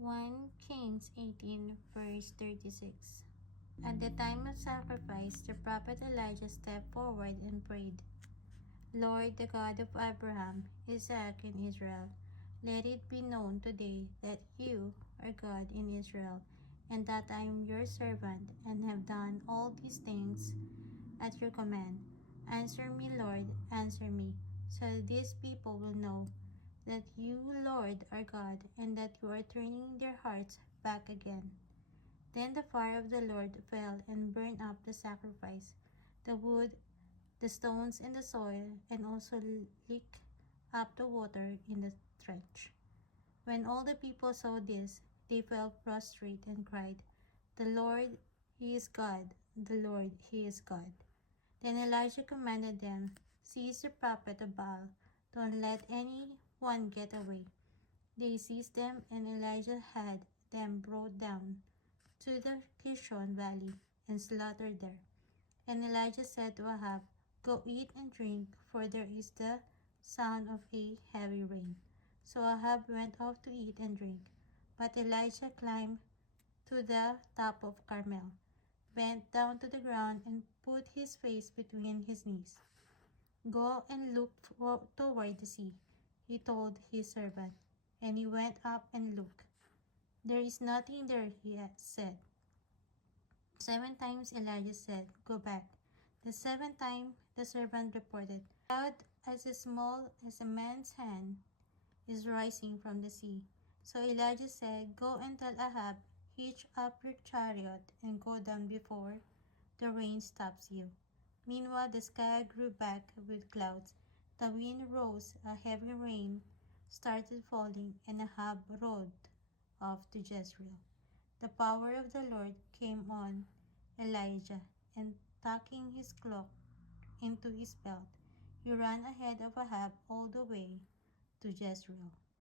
1 Kings 18 verse 36. At the time of sacrifice, the prophet Elijah stepped forward and prayed, Lord, the God of Abraham, Isaac, and Israel, let it be known today that you are God in Israel, and that I am your servant, and have done all these things at your command. Answer me, Lord, answer me, so that these people will know that you, Lord, are God, and that you are turning their hearts back again. Then the fire of the Lord fell and burned up the sacrifice, the wood, the stones, and the soil, and also licked up the water in the trench. When all the people saw this, they fell prostrate and cried, The Lord, He is God, the Lord, He is God. Then Elijah commanded them, Seize the prophet of Baal, don't let anyone get away. They seized them, and Elijah had them brought down to the Kishon valley and slaughtered there. And Elijah said to Ahab, Go eat and drink, for there is the sound of a heavy rain. So Ahab went off to eat and drink. But Elijah climbed to the top of Carmel, bent down to the ground, and put his face between his knees. Go and look toward the sea, he told his servant. And he went up and looked. There is nothing there, he said. 7 times Elijah said, Go back. The 7th time the servant reported, A cloud as small as a man's hand is rising from the sea. So Elijah said, Go and tell Ahab, hitch up your chariot and go down before the rain stops you. Meanwhile the sky grew back with clouds. The wind rose, a heavy rain started falling, and Ahab rode off to Jezreel. The power of the Lord came on Elijah, and tucking his cloak into his belt, he ran ahead of Ahab all the way to Jezreel.